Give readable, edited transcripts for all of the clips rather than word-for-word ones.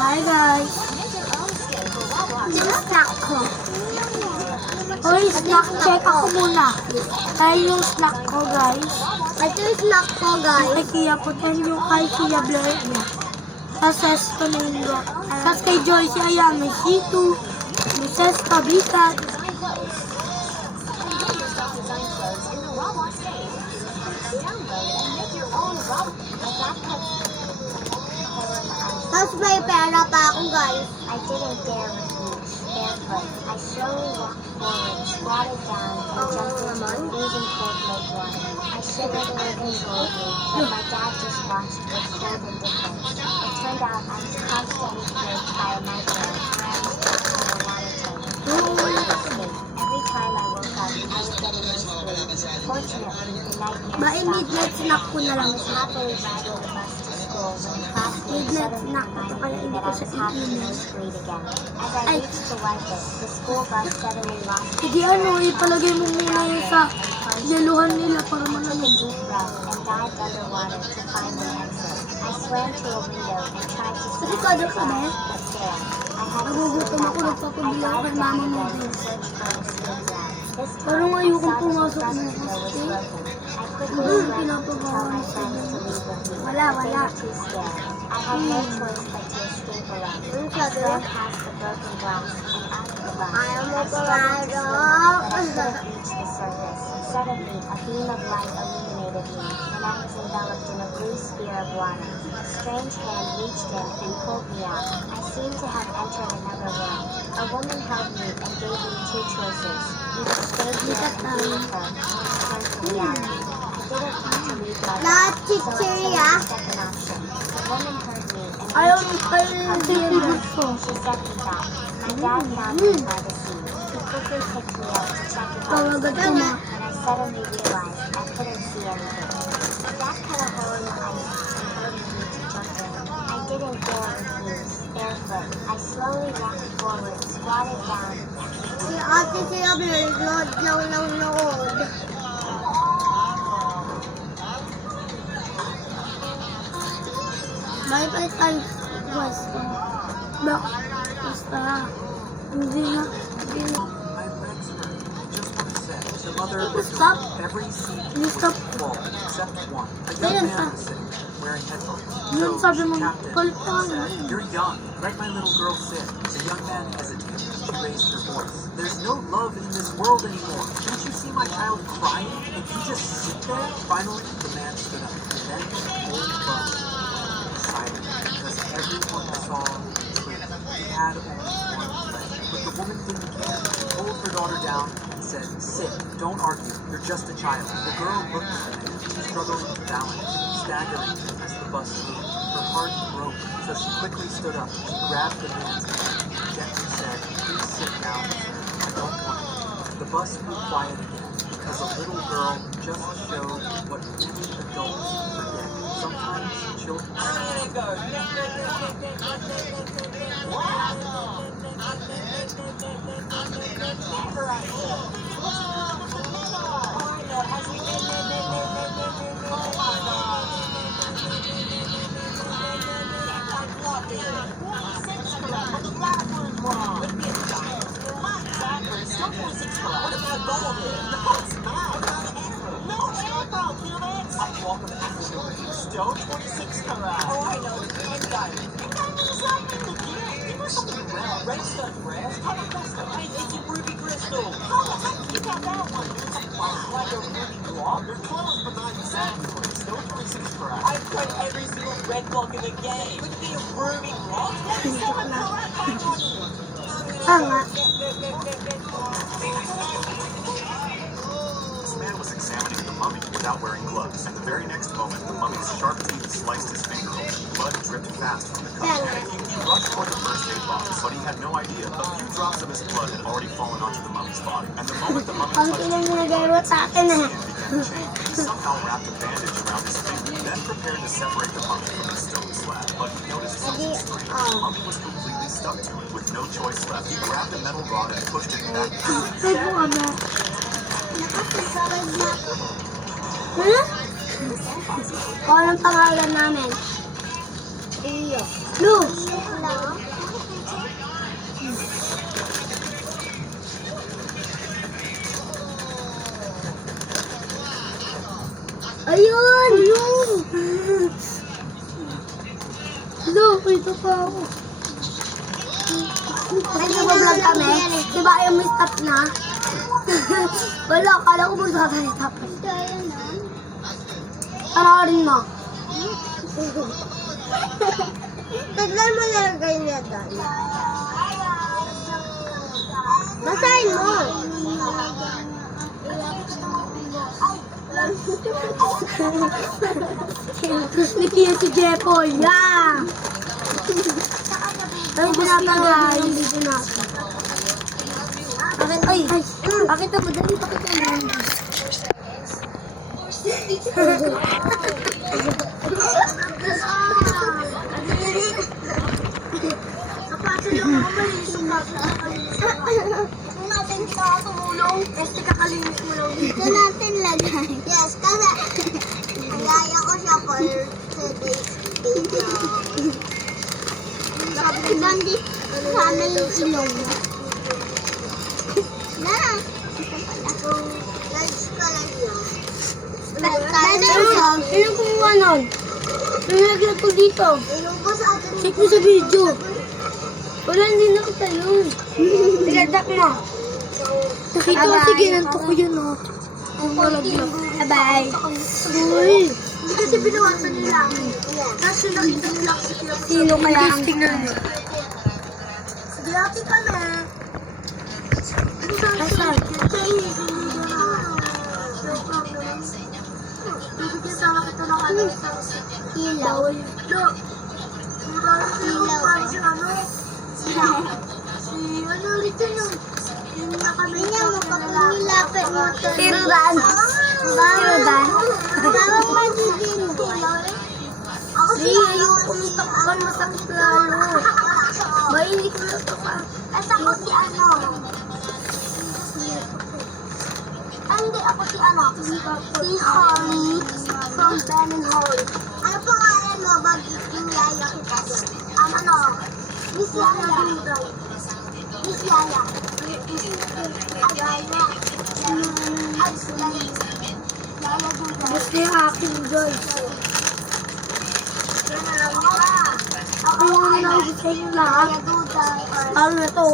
Bye guys. Yung snack ko. Hoy, snack check ako muna. Kaya yung snack ko guys. Ito yung snack ko, guys. Kay Kia Putan yung kay Kia Blair niya. Sa Sesto Domingo. Tapos kay Joyce ayan, may C2, may Sesto Bitat. Tapos may pera pa ako, guys. I didn't dare refuse. Barefoot, I slowly walked forward, squatted down, and jumped into the freezing cold lake water. I shivered inconsolably, but my dad just watched with cold indifference. It turned out I was constantly plagued by a nightmare of times stuck in the water tank. Every time I woke up, I would get a new sleep. Fortunately, the nightmare Bye, midnight snack ko na I lang was siya. happily riding the bus to school when classmates Midnight suddenly snack ko to kaya reminded me hindi that ko I siya was having iinin. nosebleed again. As I Ay. reached the Wycliffe, the school bus suddenly lost Hindi ano, ipalagay mo muna yun sa yaluhan nila para took a malamig. deep breath and dived underwater to find an exit. I swam to a window and tried to see Delikado the ka ba? glass, but failed. I had to Nagugutom swim ako, back up. nagpapabili I ako kay dived Mama down again Noodles. and searched for an escape route. This Parang time, I ayokong saw that the pumasok bus na window was kasi. broken. I quickly Hmm, swam to pinapabawa tell my ko friends sa to leave with me. Wala, But they wala. were too scared. I had no choice but to escape alone. I swam past the broken glass and out of the bus. I struggled to swim, but I couldn't reach the surface. Suddenly, a beam of light illuminated me, and I was enveloped in a blue sphere of water. A strange hand reached in and pulled me out. I seemed to have entered another world. A woman held me and gave me two choices. Either stay here and be with her, or return to reality. I didn't want to leave my life, so I chose the second option. The woman heard me and Ayaw reached mo out pa and yung hugged me. favorite ko. She set me back. My dad found me by the sea. He quickly picked me up to check if I was Tawagan ko okay, na. and I suddenly realized I couldn't see anything. Dad cut a hole in the ice and ordered me to jump in. I didn't dare refuse. Barefoot, I slowly walked forward, squatted down. Si ate siya load lang load. Bye bye tayo. Basta. Basta. Hindi na. Hindi na. I read her. Just what it said. The mother was Stop. every seat You stop. full except one. A Ayan, young man stop. was sitting there wearing headphones. Yun So sabi she mo, tapped in kulit ka and nga. said, "You're young. Let my little girl sit." The young man hesitated. She raised her voice. "There's no love in this world anymore. Don't you see my child crying? And you just sit there?" Finally, the man stood up. And then the whole bus was silent because everyone saw clearly. He had only one leg. But the woman didn't care. She pulled her daughter down and said, "Sit. Don't argue. You're just a child." The girl looked at the man, struggling to balance, staggering as the bus moved. Her heart broke, so she quickly stood up. She grabbed the man's hand and gently said, "Please sit down, sir. I don't want to." The bus grew quiet again because a little girl just showed what many adults forget. Sometimes children... Stone 26 karat. Oh, I know. And diamond. And diamond is diamond. Give her something red. Redstone grass. Color custom. It's a ruby crystal. Oh, you got that one. Like a ruby block? They're close, but not exactly. Stone 26 karat. I've got every single red block in the game. Would it be a ruby block? Tama. This man was examining the mummy without wearing gloves, and the very next moment, the mummy's sharp teeth sliced his finger open. Blood dripped fast from the cut. He rushed for the first aid box, but he had no idea a few drops of his blood had already fallen onto the mummy's body. And the moment the mummy Ang touched ina him, mo nagay mo sa akin his eh. skin began to change. He somehow wrapped a bandage around his finger, then prepared to separate the mummy from the stone slab. But he noticed something strange. The mummy was completely stuck to it, with no choice left. He grabbed a metal rod and pushed it back. Ay po ama. Nakapagsalad na ako. Huh? O, anong pangalan namin? Iyo. Lu. Hello? Dito pa ako. Kasi nag-vlog kami. Diba ayaw mo stop na? Wala, kala ko magsasalita pa. Panoorin mo. Tignan mo lang kayo niya doon. Basahin mo. Tapos ni Kia si Jepoy. Yeah! Ay, pinapagawa yung video natin. Bakit? Ay! Pakita mo, dali pakita mo. Dito natin lagay. Yes, kasi nagaya ko siya for today's video. Bandi, sana yung ilong mo. Na! Large ka lang yun. Ilang kumuha nun? Nilagyan ko dito. Ilong ko sa atin. Check mo sa video. Wala, hindi nakita yun. Nilagdak mo. Nakita ko, sige, nanto ko yun, oh. Ang malagyan. Bye-bye. Uy. Hindi kasi binawasan nila. Kasi nakita nila kasi Sino kaya ang tingnan mo? sige natin kami. Asan? Bibigyan sana kita ng ano. Ilaw. Ilaw. Si ano ulit yun yung nakamenya mo kapag nilapit mo ito. Si Rodan. Si Rodan. Parang magiging ako si ano. Kumitakpan masakit lalo. Mainit ko na ito pa. At ako si ano. Ay, hindi. Ako si ano. Si Holly from Ben and Holly. Ano pangalan mo? Bagay yung yaya kita dyan. Ano? Miss Yaya. Miss Yaya. Ay, Yaya. Ay, Sulay. Yaya Duda. Gusto yung aking Joyce. Yan na lang ako. Ako yung nanggusto sa inyo lahat. Yaya Duda. Ano na to?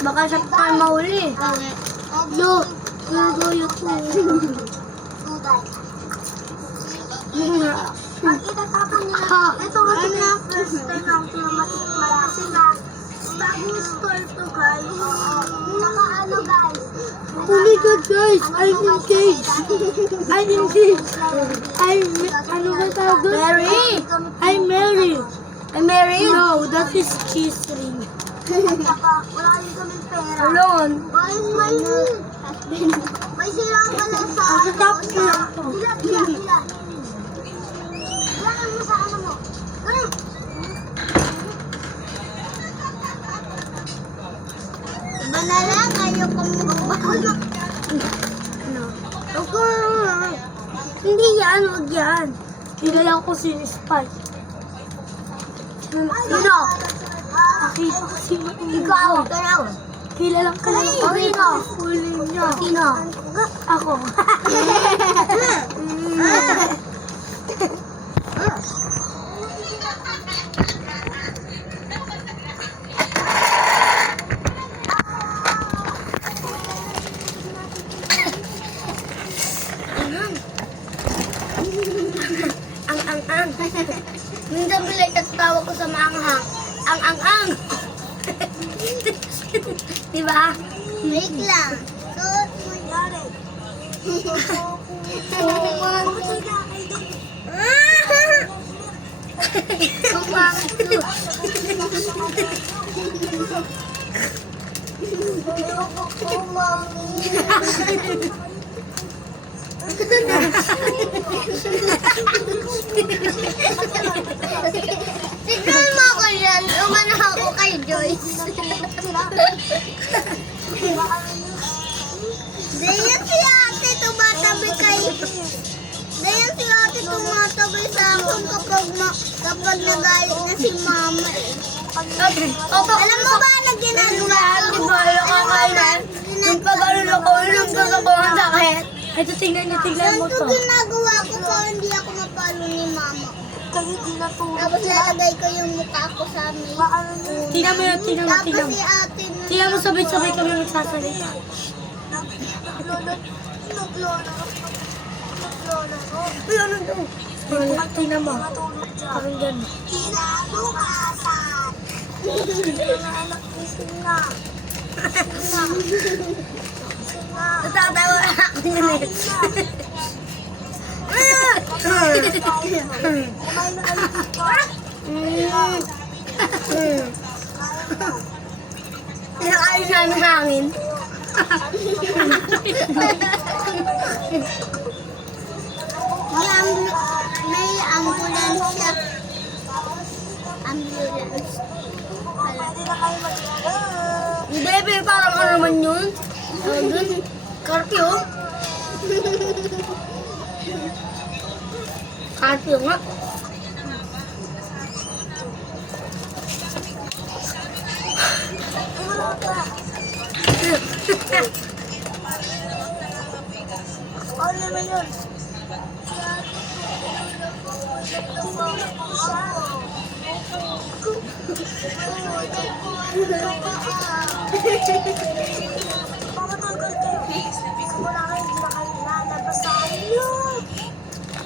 Baka siya pa mahuli. Yo, yo ko. Duda. Pag itatapon nila, Ha. ito kasi na first time lang matikman kasi na bagong store to guys. Saka ano guys, Oh my God, guys! I'm engaged! I'm engaged! Ano ba tawag doon? Mary! I'm married! I'm married? No, that is cheese ring. saka wala rin kami pera. Alon! May silang pala sa Ang tapos na lang to. Ilan. Ilan mo sa ano mo. Ganun. Iba na lang, ayoko mo. Ano? Ako! Hindi yan, wag yan. Kilala ko si Spike. Sino? Nakita ko sino. Ikaw! Kilala ko lang. Sino? Huli niya. Sino? Ako. Ang. Minsan bilay tatawa ko sa maanghang. Ang. Diba? Wait lang. Suot mo yan. Tignan mo ako yan. Umano ako kay Joyce. Dayan si ate tumatabi kay... Dayan si ate tumatabi sa akin kapag nagalit na si mama eh. Alam mo ba na ginagawa ko? Di ba yung kakainan? Yung pag-alun ako, yung ako ang sakit. Ito, tingnan mo Ganito to. ginagawa ko kung hindi ako mapalo ni mama. kayo di natulog. Tapos lalagay ko yung mukha ko sa may... Tingnan mo yun, tingnan mo, Tapos tingnan mo. si ate na... Tingnan mo, sabay-sabay kami magsasalita. Ano to? Wala, tingnan mo. Parang gano'n. Natatawa ako yun eh. Pinakain na ng hangin. May ambulance siya. Ambulance. Hindi, pero parang ano naman yun? Doon, Carpio. Carpio nga. Ano naman yun?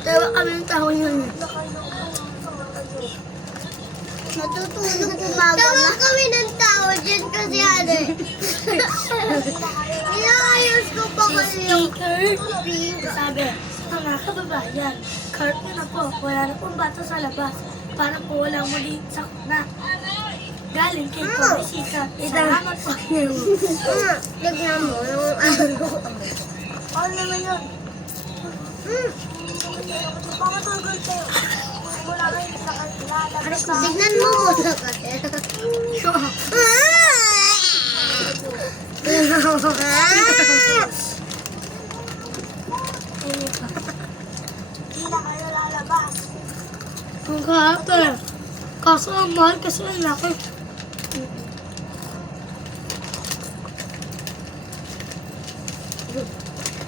Tawa kami ng tao yun. Natutulog umaga na. Tawa kami ng tao dyan kasi ano eh. Inaayos ko pa kasi yung Speaker. Sabi, mga kababayan, curfew na po. Wala na pong bata sa labas. Para po walang muli sa na. Galing kay Komisika. Salamat po. tignan mo yung ano. Ano naman yun? Pamatulog tayo. Wala kayo sa kanila. Tignan mo muna kasi. Hindi na kayo lalabas. Ang kape. Kaso ang mahal kasi ang laki.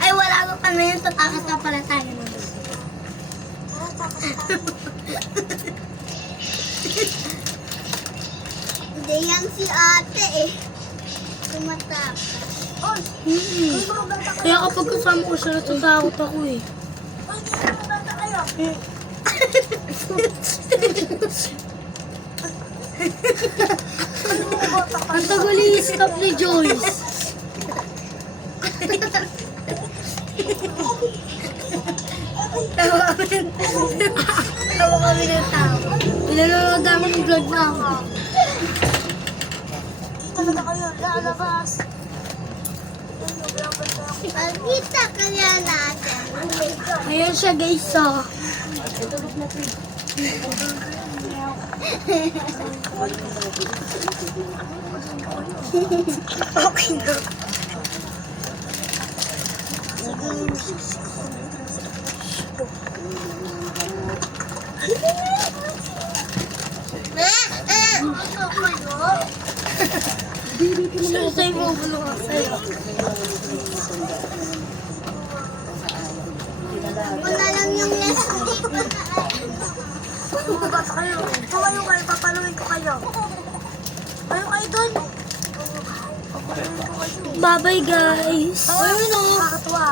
Ay, wala ko pa na yun. Tatakas na pala tayo. Hindi yan si ate eh. Tumatap. Kaya kapag kasama ko siya, natatakot ako eh. Ang tagal i-stop ni Joyce. Tawa kami ng tao. Pinanonood namin yung vlog na ako. Talaga kayo lalabas. Pagkita kanya natin. Ayan siya guys, oh. Okay na. Sa'yo mo, bulong ako sa'yo. Wala lang yung lesson. Bumabasa kayo. Tumayo kayo, papalawin ko kayo. Kayo kayo doon. Bye-bye guys. Ayun o. Nakakatuwa.